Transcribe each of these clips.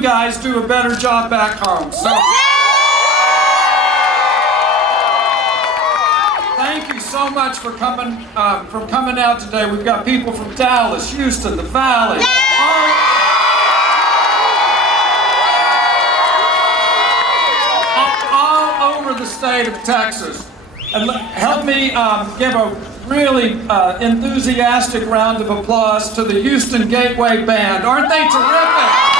guys do a better job back home. So thank you so much for coming out today. We've got people from Dallas, Houston, the Valley, all over the state of Texas. And help me give a really enthusiastic round of applause to the Houston Gateway Band. Aren't they terrific?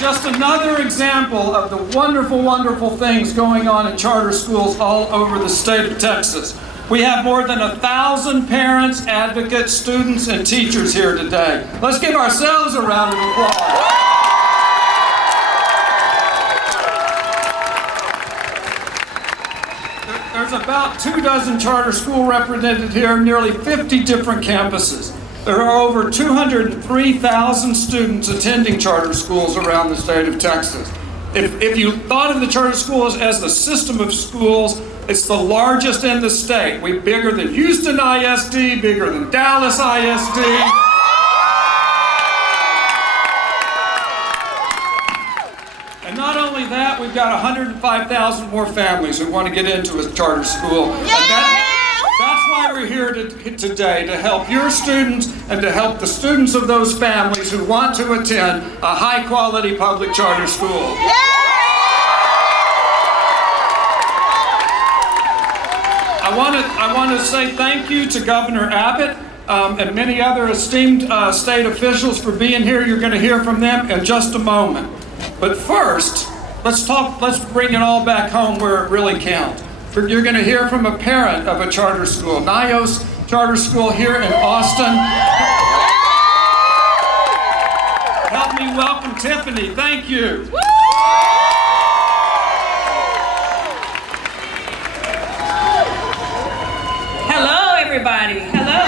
Just another example of the wonderful, wonderful things going on in charter schools all over the state of Texas. We have more than 1,000 parents, advocates, students, and teachers here today. Let's give ourselves a round of applause. There's about 24 charter school represented here, nearly 50 different campuses. There are over 203,000 students attending charter schools around the state of Texas. If you thought of the charter schools as the system of schools, it's the largest in the state. We're bigger than Houston ISD, bigger than Dallas ISD. And not only that, we've got 105,000 more families who want to get into a charter school. That's why we're here today, to help your students and to help the students of those families who want to attend a high-quality public charter school. I want to say thank you to Governor Abbott and many other esteemed state officials for being here. You're going to hear from them in just a moment. But first, let's bring it all back home where it really counts. You're going to hear from a parent of a charter school, Nios Charter School here in Austin. Help me welcome Tiffany. Thank you. Hello, everybody. Hello.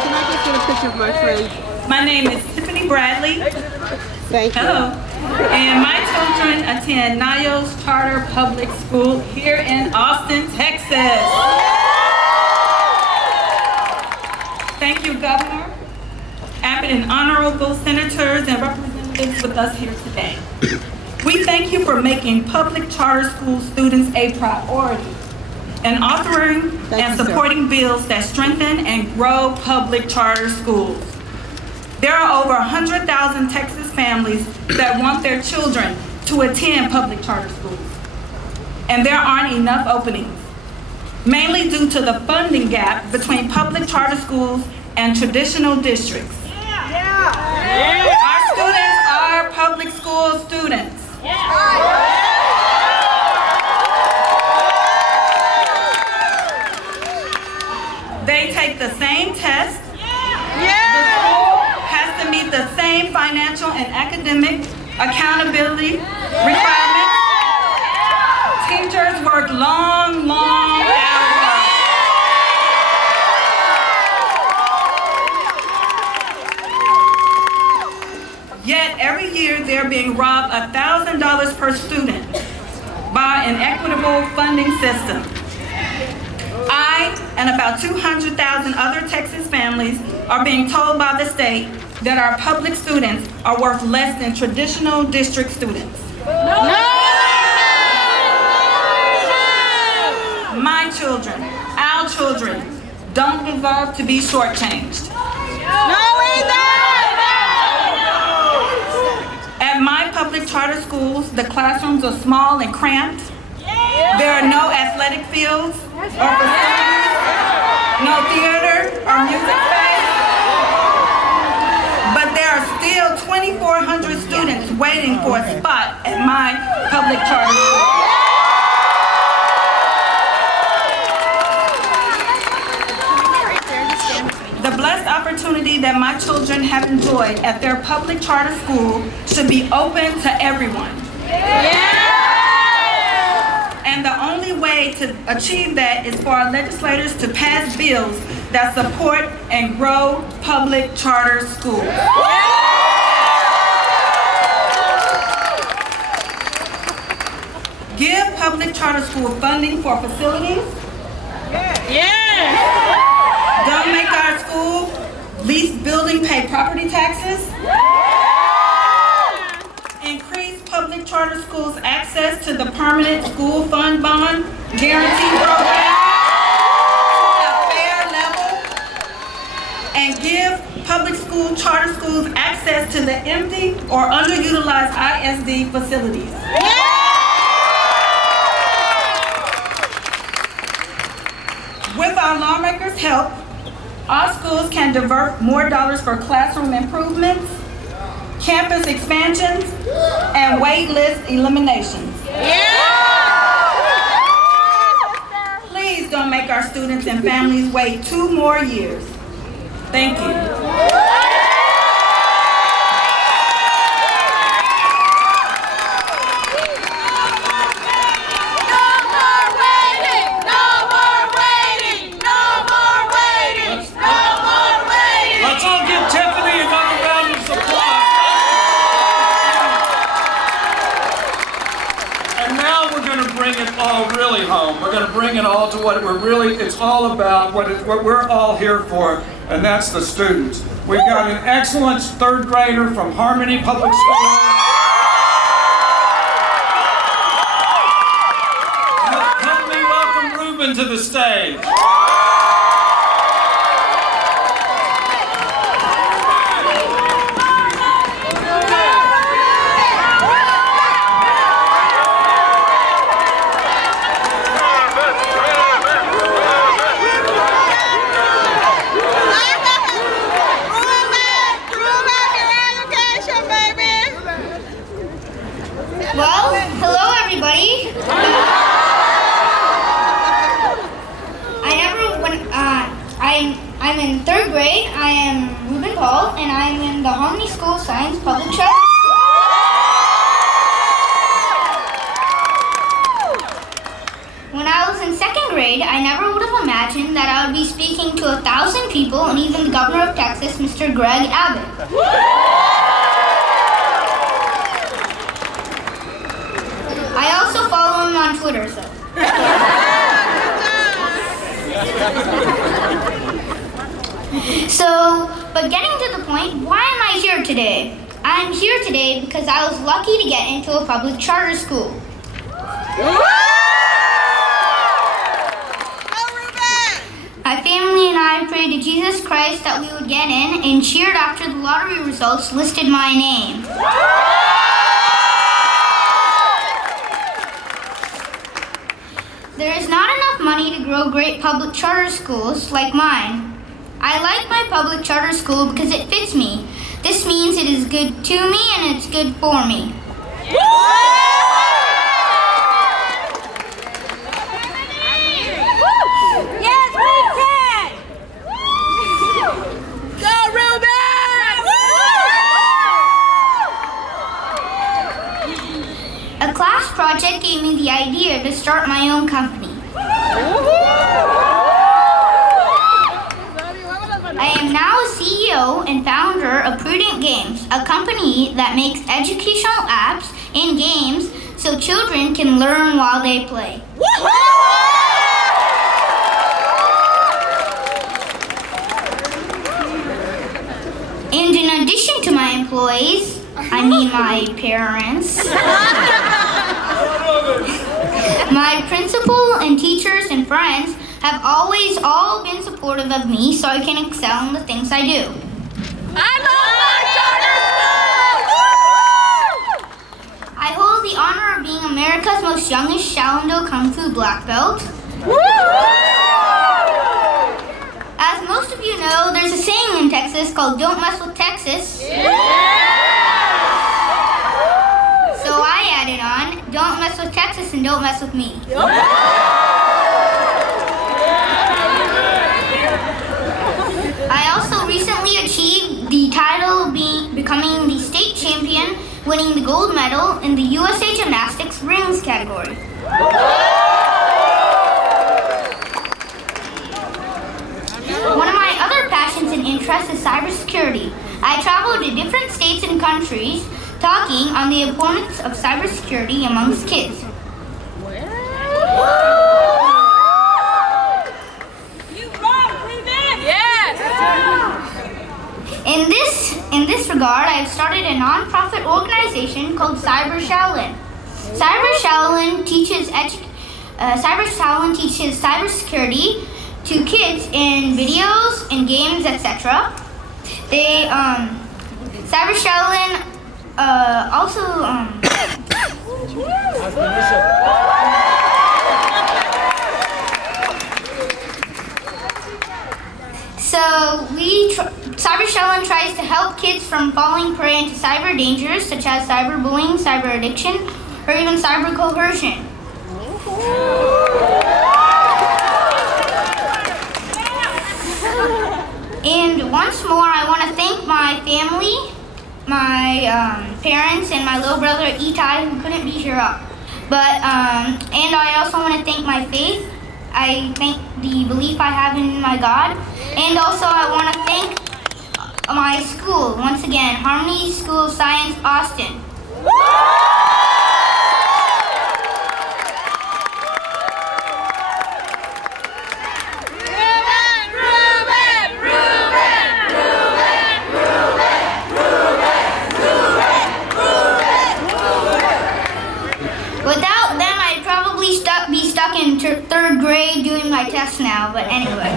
Can I just get a picture of my friend? My name is Tiffany Bradley. Thank you. Hello. And my children attend Nios Charter Public School here in Austin, Texas. Thank you, Governor Abbott and honorable senators and representatives with us here today. We thank you for making public charter school students a priority and authoring and supporting bills that strengthen and grow public charter schools. There are over 100,000 Texas families that want their children to attend public charter schools. And there aren't enough openings, mainly due to the funding gap between public charter schools and traditional districts. Our students are public school students. They take the same test. To meet the same financial and academic accountability requirements. Teachers work long hours. Yet every year they're being robbed $1,000 per student by an equitable funding system. I and about 200,000 other Texas families are being told by the state that our public students are worth less than traditional district students. My children, our children, don't deserve to be shortchanged. At my public charter schools, the classrooms are small and cramped. There are no athletic fields or facilities, no theater or music space. But there are still 2,400 students waiting for a spot at my public charter school. The blessed opportunity that my children have enjoyed at their public charter school should be open to everyone. And the only way to achieve that is for our legislators to pass bills that support and grow public charter schools. Give public charter school funding for facilities. the permanent school fund bond guarantee program to a fair level and give public school charter schools access to the empty or underutilized ISD facilities. With our lawmakers' help, our schools can divert more dollars for classroom improvements, campus expansions, and wait list eliminations. Please don't make our students and families wait 2 more years. Thank you. Home. We're going to bring it all to what it's all about, what we're all here for, and that's the students. We've got an excellent 3rd grader from Harmony Public School. Help me welcome Ruben to the stage. I'm in 3rd grade. I am Ruben Paul, and I am in the Harmony School Science Public Charter School. When I was in 2nd grade, I never would have imagined that I would be speaking to 1,000 people and even the governor of Texas, Mr. Greg Abbott. I also follow him on Twitter, so. But getting to the point, why am I here today? I'm here today because I was lucky to get into a public charter school. My family and I prayed to Jesus Christ that we would get in and cheered after the lottery results listed my name. There is not enough money to grow great public charter schools like mine. I like my public charter school because it fits me. This means it is good to me and it's good for me. Yes, we can! Go, Ruben! A class project gave me the idea to start my own company. I am now a CEO and founder of Prudent Games, a company that makes educational apps and games so children can learn while they play. And in addition to my employees, I mean my parents, my principal and teachers and friends have always all been supportive of me so I can excel in the things I do. I love my charter school! I hold the honor of being America's most youngest Shaolin Kung Fu black belt. As most of you know, there's a saying in Texas called "Don't mess with Texas." So I added on, "Don't mess with Texas and don't mess with me." I also recently achieved the title of becoming the state champion, winning the gold medal in the USA Gymnastics rings category. One of my other passions and interests is cybersecurity. I travel to different states and countries talking on the importance of cybersecurity amongst kids. In this regard, I have started a non-profit organization called Cyber Shaolin. Cyber teaches cybersecurity to kids in videos, in games, etc. Cyber Sheldon also Cyber Sheldon tries to help kids from falling prey into cyber dangers such as cyberbullying, cyber addiction, or even cyber coercion. And once more, I want to thank my family, my parents, and my little brother Itai, who couldn't be here up. And I also want to thank my faith. I thank the belief I have in my God. And also I want to thank my school, once again, Harmony School of Science, Austin. Without them, I'd probably be stuck in third grade doing my tests now, but anyway.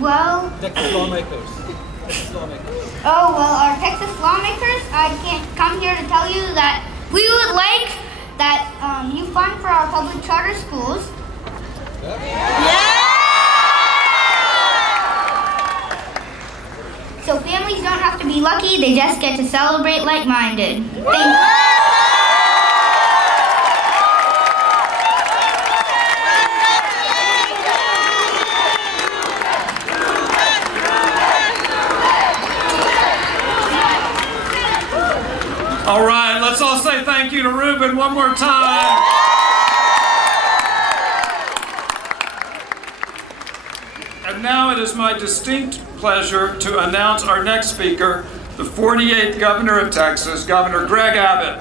Well, Texas lawmakers. Oh, well, our Texas lawmakers, I can't come here to tell you that we would like that you fund for our public charter schools. So families don't have to be lucky, they just get to celebrate like-minded. Thank you. All right, let's all say thank you to Ruben one more time. And now it is my distinct pleasure to announce our next speaker, the 48th Governor of Texas, Governor Greg Abbott.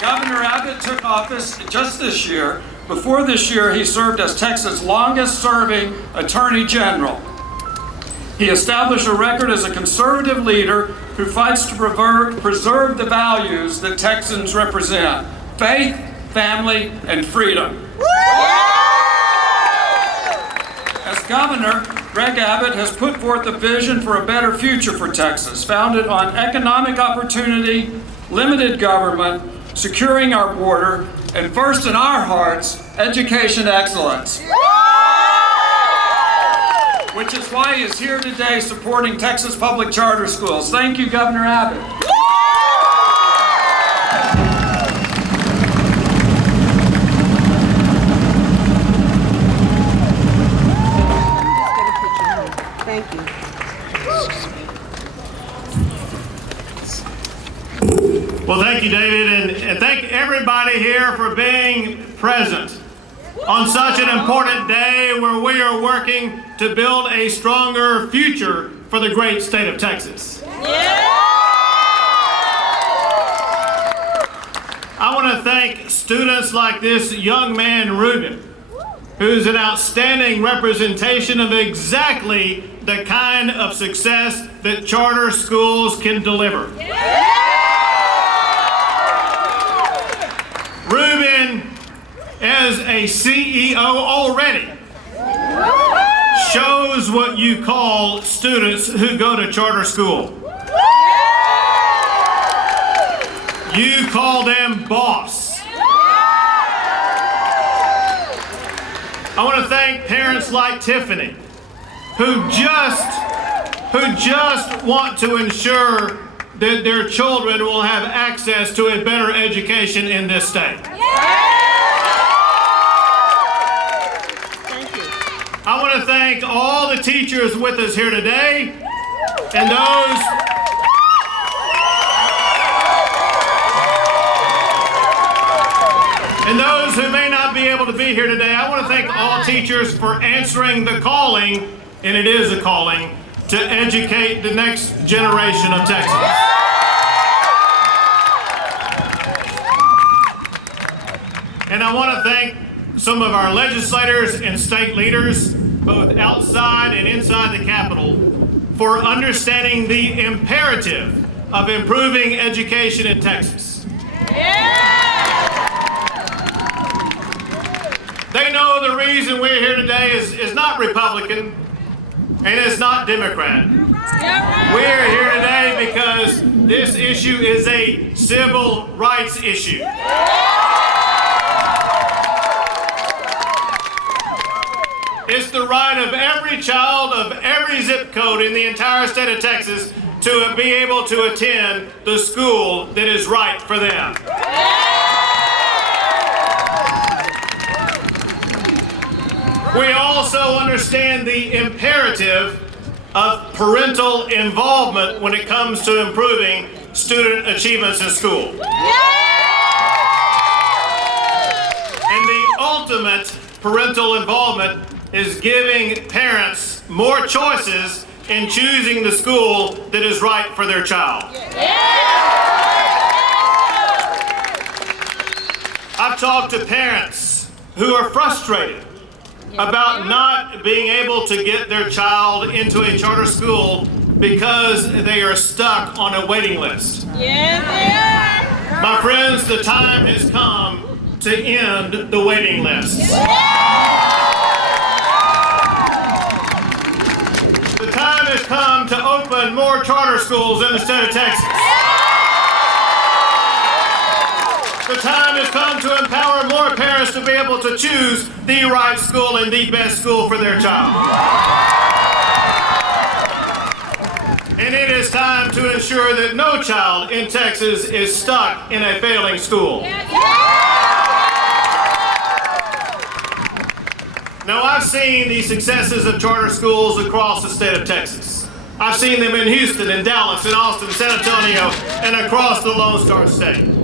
Governor Abbott took office just this year. Before this year, he served as Texas' longest-serving Attorney General. He established a record as a conservative leader who fights to preserve the values that Texans represent: faith, family, and freedom. As governor, Greg Abbott has put forth a vision for a better future for Texas, founded on economic opportunity, limited government, securing our border, and first in our hearts, education excellence. Which is why he is here today supporting Texas public charter schools. Thank you, Governor Abbott. Thank you. Well, thank you, David, and thank everybody here for being present on such an important day where we are working to build a stronger future for the great state of Texas. I want to thank students like this young man, Ruben, who's an outstanding representation of exactly the kind of success that charter schools can deliver. Ruben, as a CEO already, shows what you call students who go to charter school. You call them boss. I want to thank parents like Tiffany who just want to ensure that their children will have access to a better education in this state. I want to thank all the teachers with us here today and those who may not be able to be here today. I want to thank all teachers for answering the calling, and it is a calling, to educate the next generation of Texans. And I want to thank some of our legislators and state leaders both outside and inside the Capitol, for understanding the imperative of improving education in Texas. They know the reason we're here today is not Republican and it's not Democrat. We're here today because this issue is a civil rights issue. It's the right of every child of every zip code in the entire state of Texas to be able to attend the school that is right for them. We also understand the imperative of parental involvement when it comes to improving student achievements in school. And the ultimate parental involvement is giving parents more choices in choosing the school that is right for their child. I've talked to parents who are frustrated about not being able to get their child into a charter school because they are stuck on a waiting list. My friends, the time has come to end the waiting list. The time has come to open more charter schools in the state of Texas. The time has come to empower more parents to be able to choose the right school and the best school for their child. And it is time to ensure that no child in Texas is stuck in a failing school. Now, I've seen the successes of charter schools across the state of Texas. I've seen them in Houston, in Dallas, in Austin, San Antonio, and across the Lone Star State.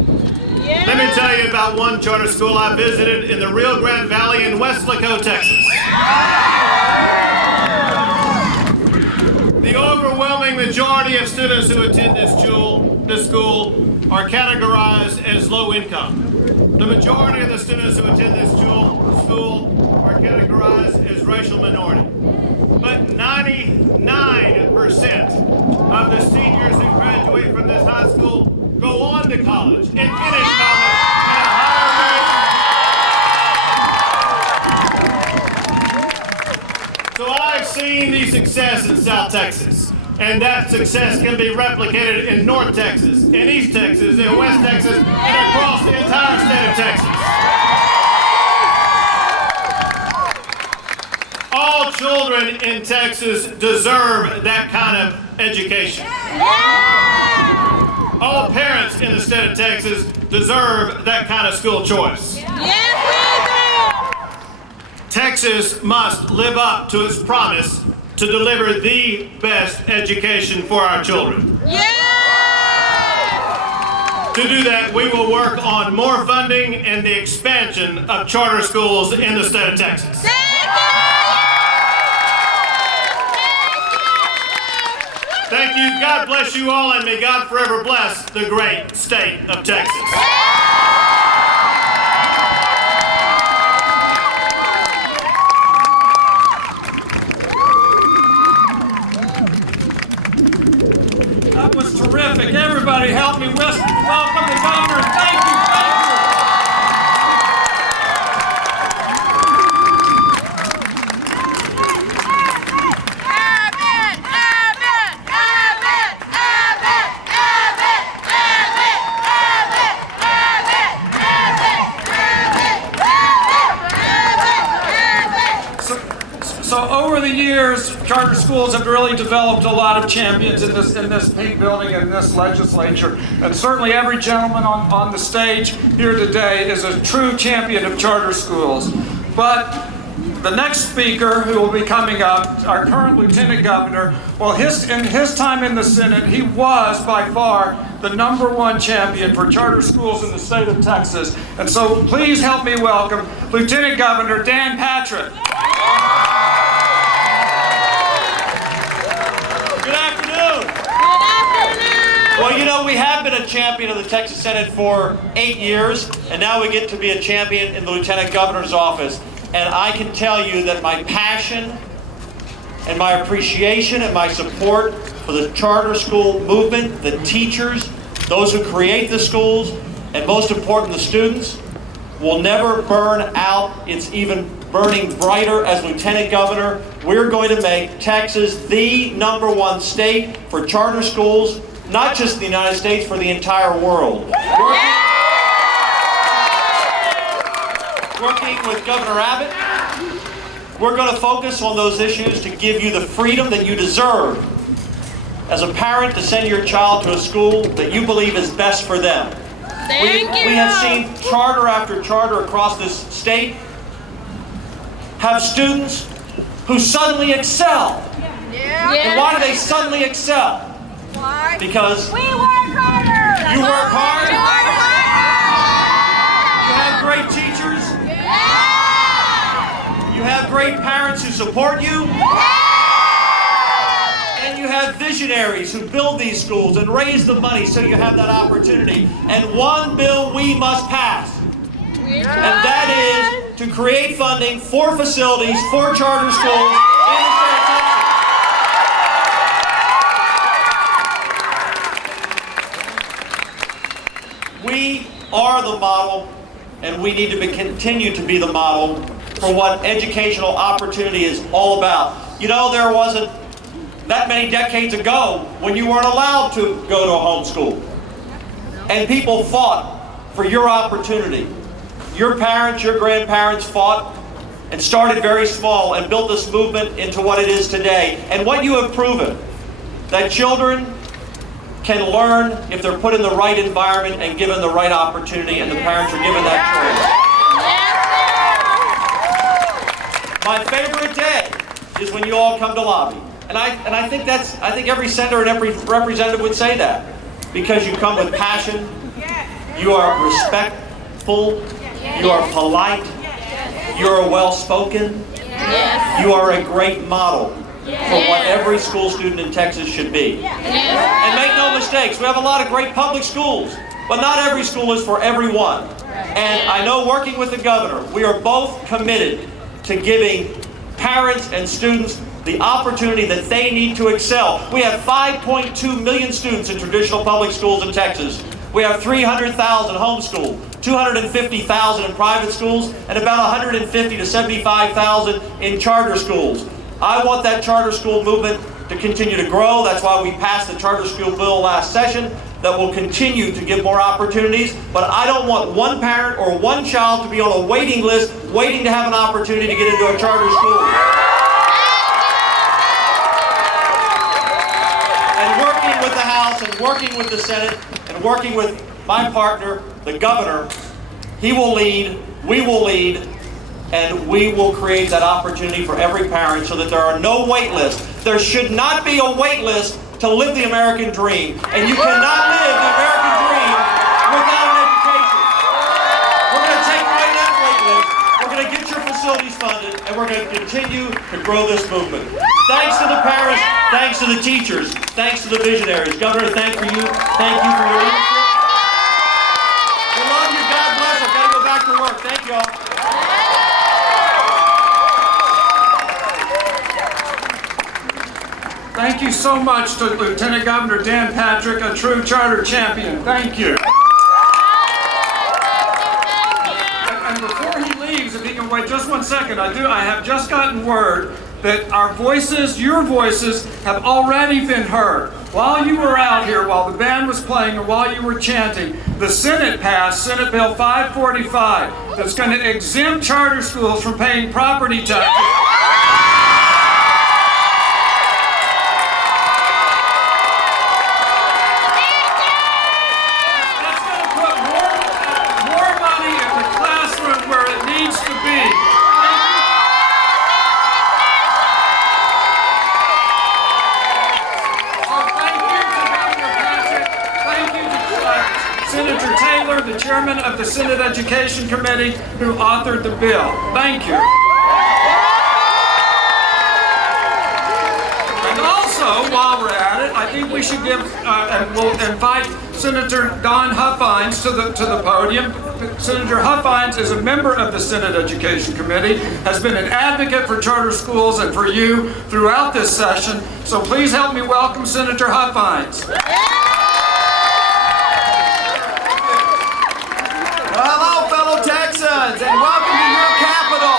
Let me tell you about one charter school I visited in the Rio Grande Valley in Weslaco, Texas. The overwhelming majority of students who attend this school are categorized as low income. The majority of the students who attend this school are categorized as racial minority. But 99% of the seniors who graduate from this high school go on to college and finish college at a higher rate. So I've seen the success in South Texas, and that success can be replicated in North Texas, in East Texas, in West Texas, and across the entire state of Texas. All children in Texas deserve that kind of education. All parents in the state of Texas deserve that kind of school choice. Texas must live up to its promise to deliver the best education for our children. To do that, we will work on more funding and the expansion of charter schools in the state of Texas. Thank you. God bless you all, and may God forever bless the great state of Texas. That was terrific. Everybody help me welcome the governor. Thank you. So over the years, charter schools have really developed a lot of champions in this pink building and in this legislature. And certainly every gentleman on the stage here today is a true champion of charter schools. But the next speaker who will be coming up, our current Lieutenant Governor, well, in his time in the Senate, he was by far the #1 champion for charter schools in the state of Texas. And so please help me welcome Lieutenant Governor Dan Patrick. Well, you know, we have been a champion of the Texas Senate for 8 years, and now we get to be a champion in the Lieutenant Governor's office. And I can tell you that my passion and my appreciation and my support for the charter school movement, the teachers, those who create the schools, and most important, the students, will never burn out. It's even burning brighter as Lieutenant Governor. We're going to make Texas the #1 state for charter schools, not just in the United States, for the entire world. Working with Governor Abbott, we're going to focus on those issues to give you the freedom that you deserve as a parent to send your child to a school that you believe is best for them. We have seen charter after charter across this state have students who suddenly excel. And why do they suddenly excel? Why? Because We work harder. you work hard, you have great teachers, you have great parents who support you, and you have visionaries who build these schools and raise the money so you have that opportunity. And one bill we must pass, and that is to create funding for facilities for charter schools in the state of Texas. We are the model, and we need to continue to be the model for what educational opportunity is all about. You know, there wasn't that many decades ago when you weren't allowed to go to a homeschool. And people fought for your opportunity. Your parents, your grandparents fought and started very small and built this movement into what it is today. And what you have proven, that children can learn if they're put in the right environment and given the right opportunity, and the parents are given that choice. My favorite day is when you all come to lobby. And I think every senator and every representative would say that, because you come with passion, you are respectful, you are polite, you are well-spoken, you are a great model for what every school student in Texas should be. And make no mistakes, we have a lot of great public schools, but not every school is for everyone. And I know, working with the governor, we are both committed to giving parents and students the opportunity that they need to excel. We have 5.2 million students in traditional public schools in Texas. We have 300,000 homeschooled, 250,000 in private schools, and about 150 to 75,000 in charter schools. I want that charter school movement to continue to grow. That's why we passed the charter school bill last session that will continue to give more opportunities. But I don't want one parent or one child to be on a waiting list waiting to have an opportunity to get into a charter school. And working with the House and working with the Senate and working with my partner, the governor, he will lead, we will lead, and we will create that opportunity for every parent so that there are no wait lists. There should not be a wait list to live the American dream. And you cannot live the American dream without an education. We're going to take away that wait list. We're going to get your facilities funded, and we're going to continue to grow this movement. Thanks to the parents, thanks to the teachers, thanks to the visionaries. Governor, thank you for your leadership. We love you. God bless. I've got to go back to work. Thank you all. Thank you so much to Lieutenant Governor Dan Patrick, a true charter champion. Thank you. And before he leaves, if he can wait just 1 second, I have just gotten word that our voices, your voices, have already been heard. While you were out here, while the band was playing, and while you were chanting, the Senate passed Senate Bill 545 that's going to exempt charter schools from paying property taxes. The chairman of the Senate Education Committee, who authored the bill. Thank you. And also, while we're at it, I think we should give, and we'll invite Senator Don Huffines to the podium. Senator Huffines is a member of the Senate Education Committee, has been an advocate for charter schools and for you throughout this session. So please help me welcome Senator Huffines. Hello, fellow Texans, and welcome to your capital.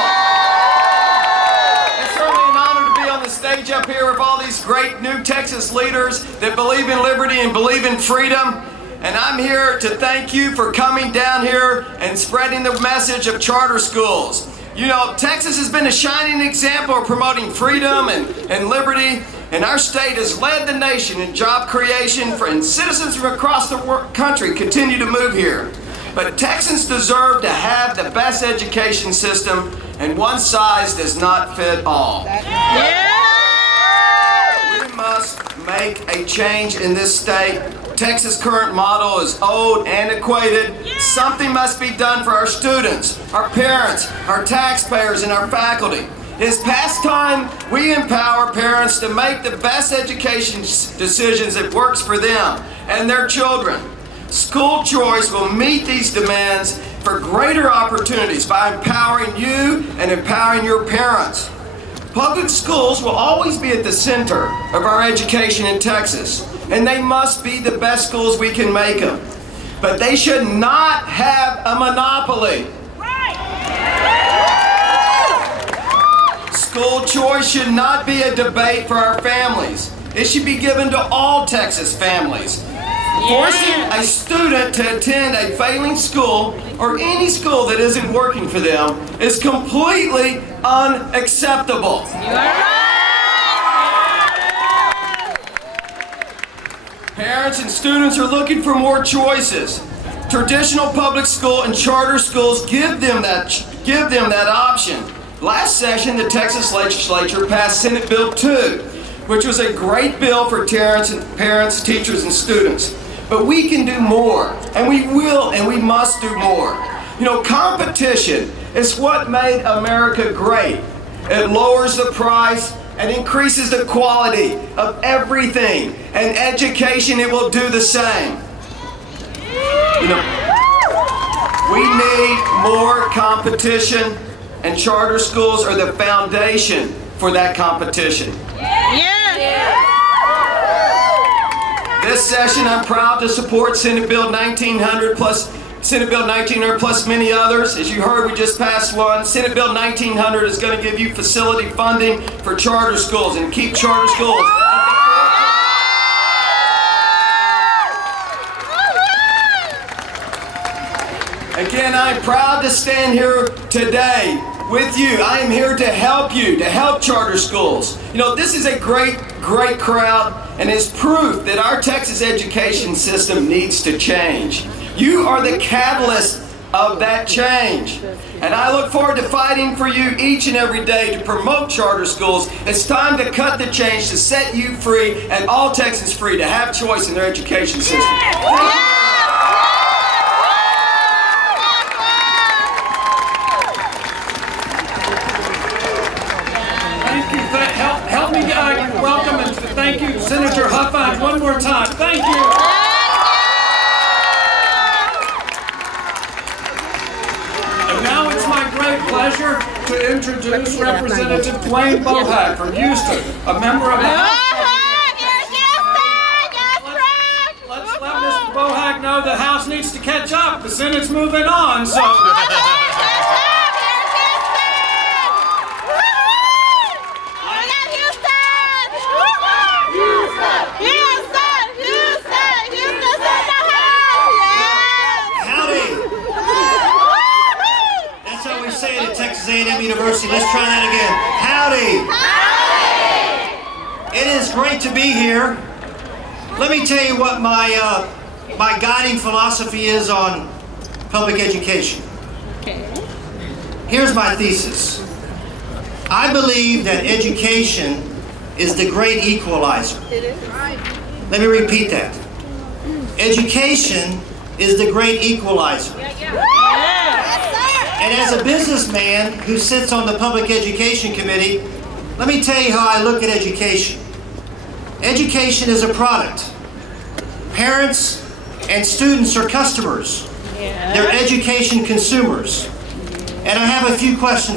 It's certainly an honor to be on the stage up here with all these great new Texas leaders that believe in liberty and believe in freedom. And I'm here to thank you for coming down here and spreading the message of charter schools. You know, Texas has been a shining example of promoting freedom and liberty, and our state has led the nation in job creation, and citizens from across the country continue to move here. But Texans deserve to have the best education system, and one size does not fit all. We must make a change in this state. Texas' current model is old, antiquated. Something must be done for our students, our parents, our taxpayers, and our faculty. It's past time we empower parents to make the best education decisions that works for them and their children. School choice will meet these demands for greater opportunities by empowering you and empowering your parents. Public schools will always be at the center of our education in Texas, and they must be the best schools we can make them. But they should not have a monopoly. School choice should not be a debate for our families. It should be given to all Texas families. Forcing a student to attend a failing school or any school that isn't working for them is completely unacceptable. Parents and students are looking for more choices. Traditional public school and charter schools give them that option. Last session, the Texas legislature passed Senate Bill 2, which was a great bill for parents, teachers, and students. But we can do more, and we will, and we must do more. You know, competition is what made America great. It lowers the price and increases the quality of everything. And education, it will do the same. You know, we need more competition, and charter schools are the foundation for that competition. This session, I'm proud to support Senate Bill 1900 plus many others. As you heard, we just passed one. Senate Bill 1900 is going to give you facility funding for charter schools and keep charter schools. Again, I'm proud to stand here today with you. I am here to help you, to help charter schools. You know, this is a great crowd, and it's proof that our Texas education system needs to change. You are the catalyst of that change. And I look forward to fighting for you each and every day to promote charter schools. It's time to cut the change, to set you free and all Texans free to have choice in their education system. Help me welcome and thank you, Senator Huffines, one more time. Thank you. And now it's my great pleasure to introduce Representative Dwayne Bohack from Houston, a member of the House. Let's let Mr. Bohack know the House needs to catch up. The Senate's moving on, so. A&M University. Let's try that again. Howdy! It is great to be here. Let me tell you what my guiding philosophy is on public education. Here's my thesis. I believe that education is the great equalizer. Let me repeat that. Education is the great equalizer. And as a businessman who sits on the Public Education Committee, let me tell you how I look at education. Education is a product. Parents And students are customers. They're education consumers. And I have a few questions